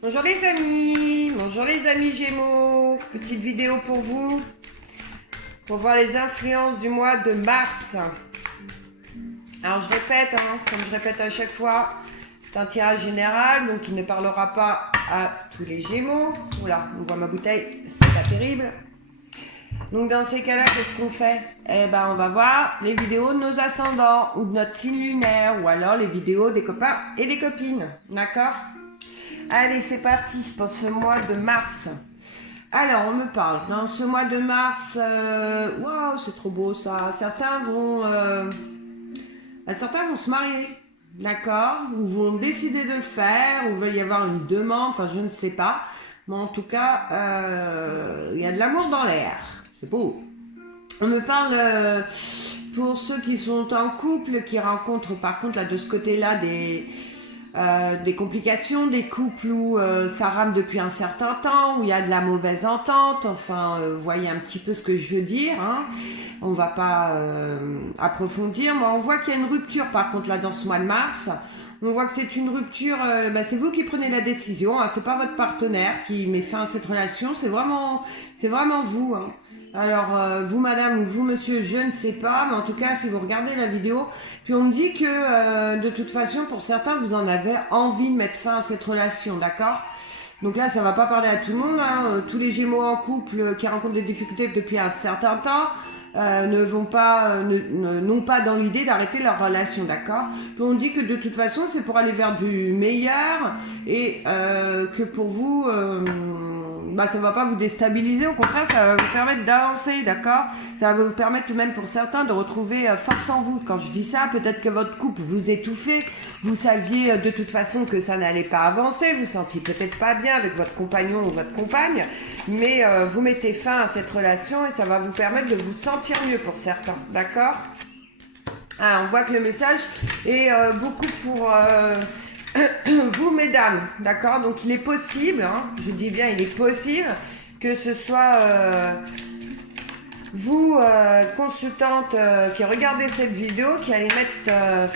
Bonjour les amis Gémeaux, petite vidéo pour vous, pour voir les influences du mois de mars. Alors je répète, comme je répète à chaque fois, c'est un tirage général, donc il ne parlera pas à tous les Gémeaux. Oula, on voit ma bouteille, c'est pas terrible. Donc dans ces cas-là, qu'est-ce qu'on fait? Eh ben on va voir les vidéos de nos ascendants, ou de notre signe lunaire, ou alors les vidéos des copains et des copines, d'accord? Allez, c'est parti pour ce mois de mars. Alors, on me parle. Dans ce mois de mars, waouh, c'est trop beau ça. Certains vont se marier, d'accord? Ou vont décider de le faire, ou il va y avoir une demande, enfin, je ne sais pas. Mais en tout cas, il y a de l'amour dans l'air. C'est beau. On me parle pour ceux qui sont en couple, qui rencontrent par contre là de ce côté-là des complications, des couples où ça rame depuis un certain temps, où il y a de la mauvaise entente, enfin, vous voyez un petit peu ce que je veux dire, hein. On va pas approfondir, mais on voit qu'il y a une rupture par contre là dans ce mois de mars. On voit que c'est une rupture, c'est vous qui prenez la décision, hein, c'est pas votre partenaire qui met fin à cette relation, c'est vraiment vous, hein. Alors, vous madame ou vous monsieur, je ne sais pas, mais en tout cas, si vous regardez la vidéo, puis on me dit que de toute façon, pour certains, vous en avez envie de mettre fin à cette relation, d'accord? Donc là, ça va pas parler à tout le monde, hein. Tous les Gémeaux en couple qui rencontrent des difficultés depuis un certain temps n'ont pas dans l'idée d'arrêter leur relation, d'accord? Puis on dit que de toute façon, c'est pour aller vers du meilleur et que pour vous... ça va pas vous déstabiliser, au contraire ça va vous permettre d'avancer, d'accord? Ça va vous permettre même pour certains de retrouver force en vous. Quand je dis ça, peut-être que votre couple vous étouffait, vous saviez de toute façon que ça n'allait pas avancer, vous sentiez peut-être pas bien avec votre compagnon ou votre compagne, mais vous mettez fin à cette relation et ça va vous permettre de vous sentir mieux pour certains, d'accord? Ah, on voit que le message est beaucoup pour... vous mesdames, d'accord? Donc il est possible, hein, je dis bien il est possible que ce soit vous consultante qui regardez cette vidéo qui allez mettre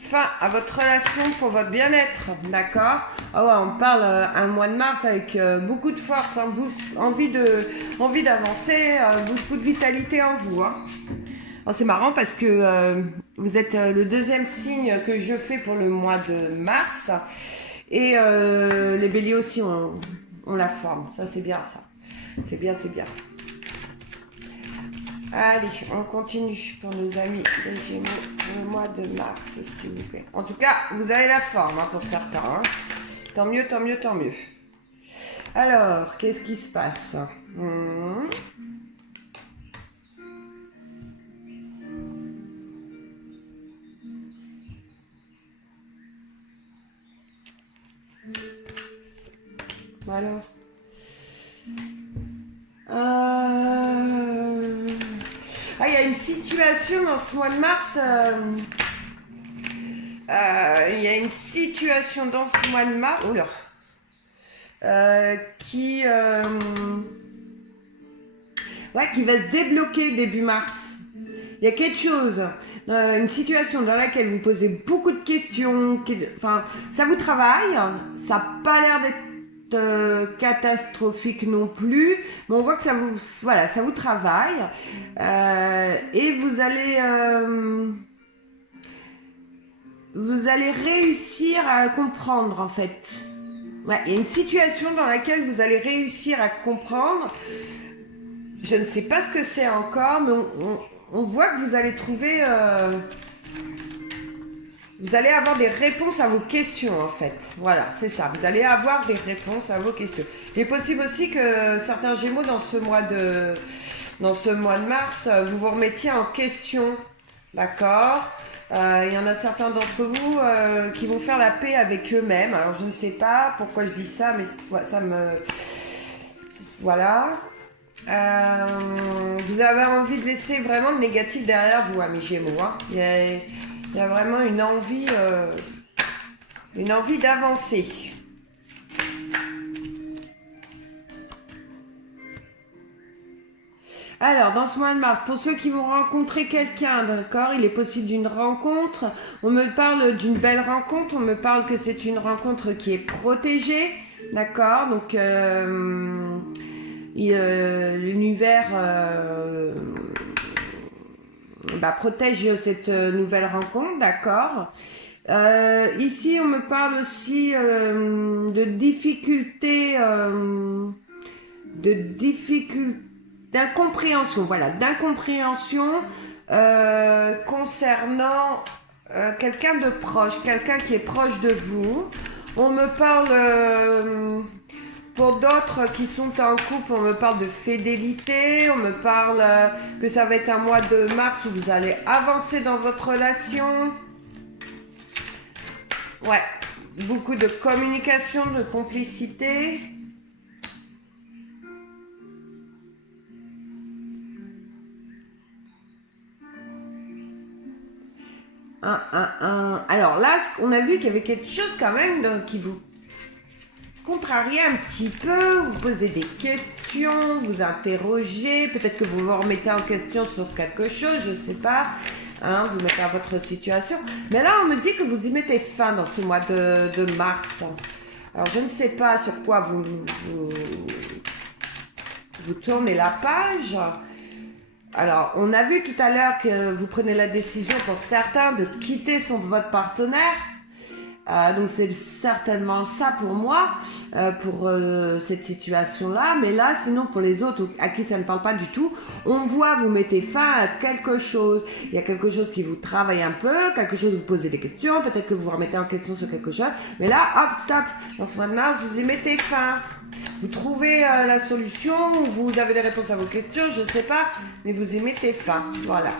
fin à votre relation pour votre bien-être, d'accord? Ah ouais, on parle un mois de mars avec beaucoup de force, hein, envie d'avancer, beaucoup de vitalité en vous, hein. C'est marrant parce que vous êtes le deuxième signe que je fais pour le mois de mars. Et les béliers aussi ont la forme. Ça, c'est bien ça. C'est bien. Allez, on continue pour nos amis les Gémeaux pour le mois de mars, s'il vous plaît. En tout cas, vous avez la forme, hein, pour certains, hein. Tant mieux. Alors, qu'est-ce qui se passe? Alors, il y a une situation dans ce mois de mars. Il y a une situation dans ce mois de mars. Qui va se débloquer début mars. Il y a quelque chose. Une situation dans laquelle vous posez beaucoup de questions, ça vous travaille, ça n'a pas l'air d'être catastrophique non plus, mais on voit que ça vous travaille, et vous allez réussir à comprendre en fait. Ouais, il y a une situation dans laquelle vous allez réussir à comprendre. Je ne sais pas ce que c'est encore, mais on voit que vous allez trouver... vous allez avoir des réponses à vos questions, en fait. Voilà, c'est ça. Vous allez avoir des réponses à vos questions. Il est possible aussi que certains Gémeaux, dans ce mois de mars, vous vous remettiez en question. D'accord? Il y en a certains d'entre vous qui vont faire la paix avec eux-mêmes. Alors, je ne sais pas pourquoi je dis ça, mais ça me... Voilà. Vous avez envie de laisser vraiment le négatif derrière vous, amis Gémeaux, hein. Il y a vraiment une envie d'avancer. Alors, dans ce mois de mars, pour ceux qui vont rencontrer quelqu'un, d'accord, il est possible d'une rencontre. On me parle d'une belle rencontre, on me parle que c'est une rencontre qui est protégée. D'accord, donc l'univers protège cette nouvelle rencontre, d'accord. Ici, on me parle aussi de difficultés, d'incompréhension, voilà, d'incompréhension concernant quelqu'un de proche, quelqu'un qui est proche de vous. On me parle, pour d'autres qui sont en couple, on me parle de fidélité, on me parle que ça va être un mois de mars où vous allez avancer dans votre relation. Ouais, beaucoup de communication, de complicité. Alors là, on a vu qu'il y avait quelque chose quand même qui vous contrariez un petit peu, vous posez des questions, vous interrogez, peut-être que vous vous remettez en question sur quelque chose, je ne sais pas, hein, vous mettez à votre situation. Mais là, on me dit que vous y mettez fin dans ce mois de mars. Alors, je ne sais pas sur quoi vous tournez la page. Alors, on a vu tout à l'heure que vous prenez la décision pour certains de quitter votre partenaire. Donc, c'est certainement ça pour moi, pour cette situation-là. Mais là, sinon, pour les autres à qui ça ne parle pas du tout, on voit vous mettez fin à quelque chose. Il y a quelque chose qui vous travaille un peu, quelque chose vous posez des questions, peut-être que vous vous remettez en question sur quelque chose. Mais là, hop, stop, dans ce mois de mars, vous y mettez fin. Vous trouvez la solution, ou vous avez les réponses à vos questions, je ne sais pas, mais vous y mettez fin. Voilà.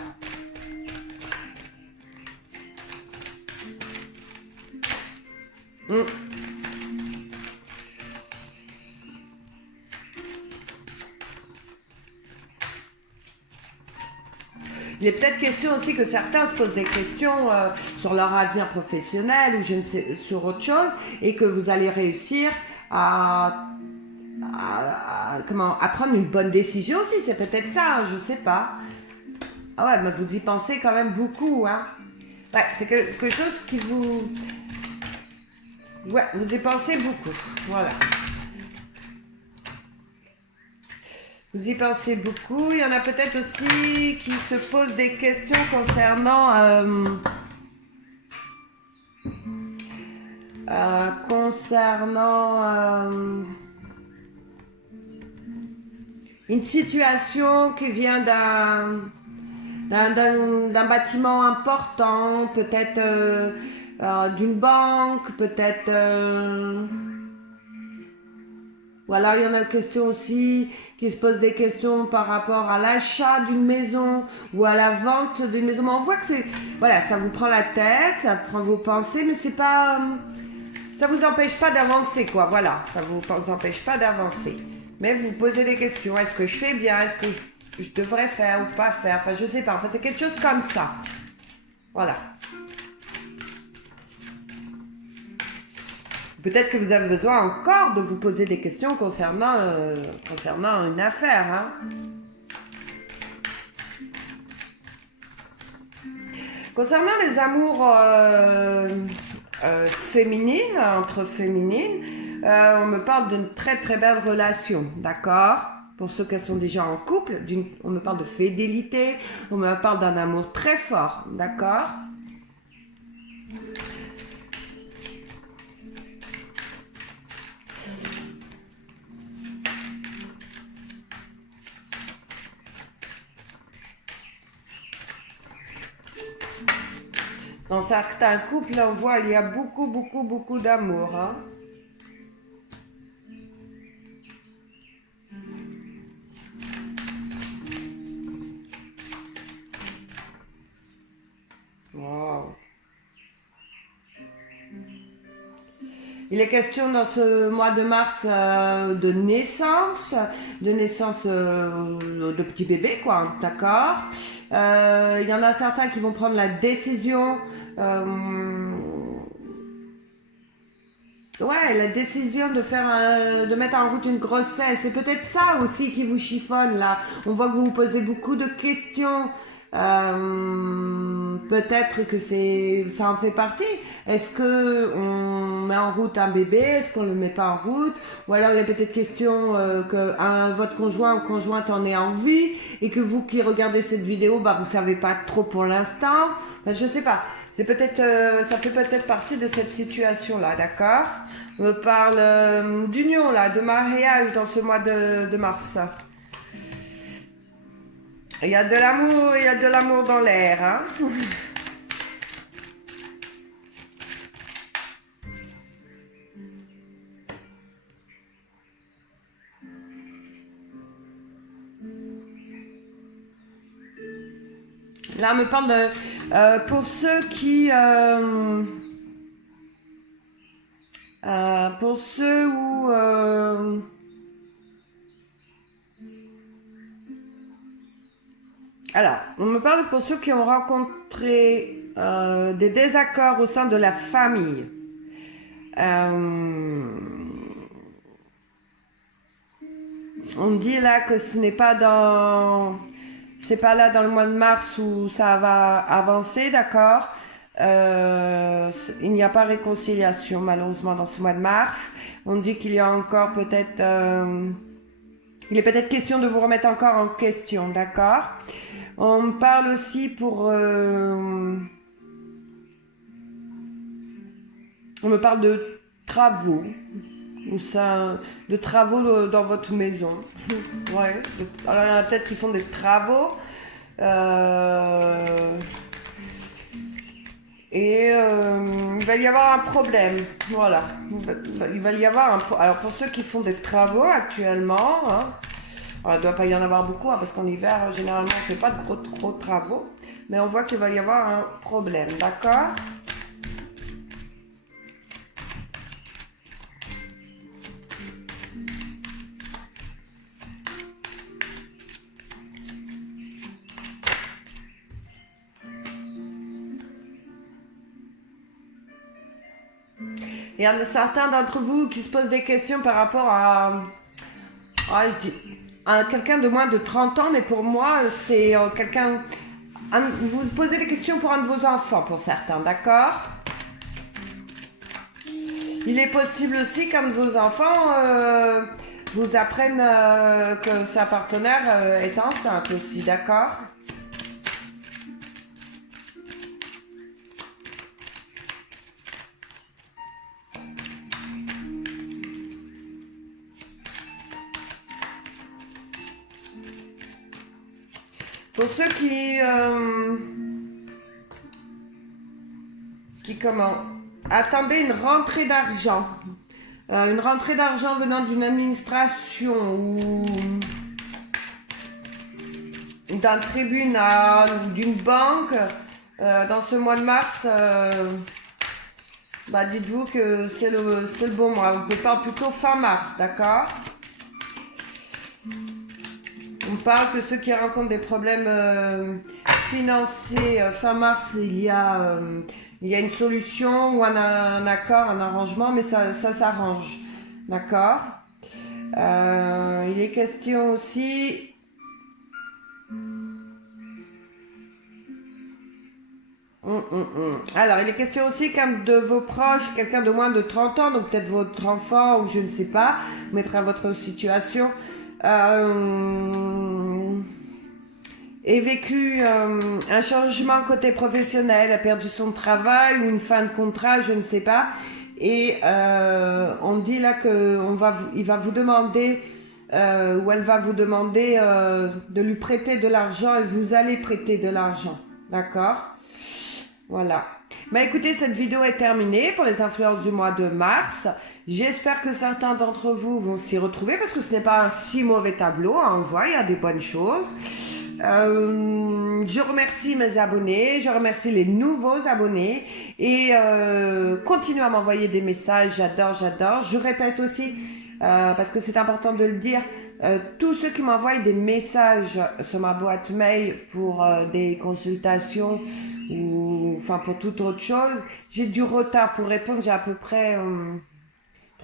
Il est peut-être question aussi que certains se posent des questions sur leur avenir professionnel ou je ne sais, sur autre chose, et que vous allez réussir à prendre une bonne décision aussi, c'est peut-être ça, hein, je sais pas. Ah ouais, mais vous y pensez quand même beaucoup, hein. Ouais, c'est quelque chose qui vous... Ouais, vous y pensez beaucoup, voilà. Vous y pensez beaucoup. Il y en a peut-être aussi qui se posent des questions concernant... une situation qui vient d'un bâtiment important, peut-être d'une banque, peut-être... Ou alors il y en a une question aussi qui se pose des questions par rapport à l'achat d'une maison ou à la vente d'une maison. Mais on voit que c'est... Voilà, ça vous prend la tête, ça prend vos pensées, mais c'est pas... ça vous empêche pas d'avancer, quoi. Voilà, ça vous empêche pas d'avancer. Mais vous vous posez des questions. Est-ce que je fais bien? Est-ce que je devrais faire ou pas faire? Enfin, je sais pas. Enfin, c'est quelque chose comme ça. Voilà. Peut-être que vous avez besoin encore de vous poser des questions concernant une affaire. Hein. Concernant les amours féminines, entre féminines, on me parle d'une très très belle relation, d'accord? Pour ceux qui sont déjà en couple, on me parle de fidélité, on me parle d'un amour très fort, d'accord? Dans certains couples, on voit il y a beaucoup d'amour. Hein. Wow. Il est question dans ce mois de mars de naissance de petits bébés, quoi, d'accord. Il y en a certains qui vont prendre la décision, la décision de mettre en route une grossesse. C'est peut-être ça aussi qui vous chiffonne là. On voit que vous vous posez beaucoup de questions. Peut-être que ça en fait partie. Est-ce que on met en route un bébé? Est-ce qu'on le met pas en route? Ou alors il y a peut-être question que votre conjoint ou conjointe en ait envie et que vous qui regardez cette vidéo, bah vous savez pas trop pour l'instant. Ben, je sais pas. C'est peut-être, ça fait peut-être partie de cette situation-là, d'accord? On me parle d'union là, de mariage dans ce mois de mars. Il y a de l'amour, il y a de l'amour dans l'air, hein? Là, on me parle de... pour ceux qui... pour ceux où... alors, on me parle pour ceux qui ont rencontré des désaccords au sein de la famille. On me dit là que ce n'est pas dans... C'est pas là dans le mois de mars où ça va avancer, d'accord? Il n'y a pas réconciliation malheureusement dans ce mois de mars. On dit qu'il y a encore peut-être... il est peut-être question de vous remettre encore en question, d'accord? On me parle aussi pour... on me parle de travaux. Ou ça, de travaux dans votre maison. Ouais. Alors il y en a peut-être qui font des travaux. Et il va y avoir un problème. Voilà. Il va y avoir un... Alors pour ceux qui font des travaux actuellement, hein, alors, il ne doit pas y en avoir beaucoup, hein, parce qu'en hiver, généralement, on ne fait pas de gros travaux. Mais on voit qu'il va y avoir un problème, d'accord? Il y en a certains d'entre vous qui se posent des questions par rapport à quelqu'un de moins de 30 ans, mais pour moi, c'est quelqu'un... Vous vous posez des questions pour un de vos enfants, pour certains, d'accord? Il est possible aussi qu'un de vos enfants vous apprenne que sa partenaire est enceinte aussi, d'accord? Pour ceux qui comment attendaient une rentrée d'argent, venant d'une administration ou d'un tribunal ou d'une banque dans ce mois de mars, bah dites-vous que c'est le bon mois. On peut parler plutôt fin mars, d'accord? On parle que ceux qui rencontrent des problèmes financiers, fin mars, il y a une solution ou un accord, un arrangement, mais ça s'arrange. D'accord? Il est question aussi... Alors, il est question aussi qu'un de vos proches, quelqu'un de moins de 30 ans, donc peut-être votre enfant ou je ne sais pas, mettra votre situation... ait vécu un changement côté professionnel, a perdu son travail ou une fin de contrat, je ne sais pas. Et on dit là qu'il va vous demander, ou elle va vous demander de lui prêter de l'argent et vous allez prêter de l'argent. D'accord? Voilà. Bah écoutez, cette vidéo est terminée pour les influences du mois de mars. J'espère que certains d'entre vous vont s'y retrouver parce que ce n'est pas un si mauvais tableau, hein, on voit, il y a des bonnes choses. Je remercie mes abonnés, je remercie les nouveaux abonnés et continuez à m'envoyer des messages, j'adore. Je répète aussi, parce que c'est important de le dire, tous ceux qui m'envoient des messages sur ma boîte mail pour des consultations ou enfin pour toute autre chose, j'ai du retard pour répondre, j'ai à peu près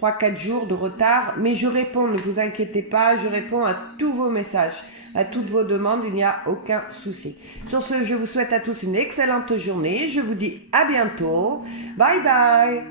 3-4 jours de retard, mais je réponds, ne vous inquiétez pas, je réponds à tous vos messages, à toutes vos demandes, il n'y a aucun souci. Sur ce, je vous souhaite à tous une excellente journée. Je vous dis à bientôt. Bye bye.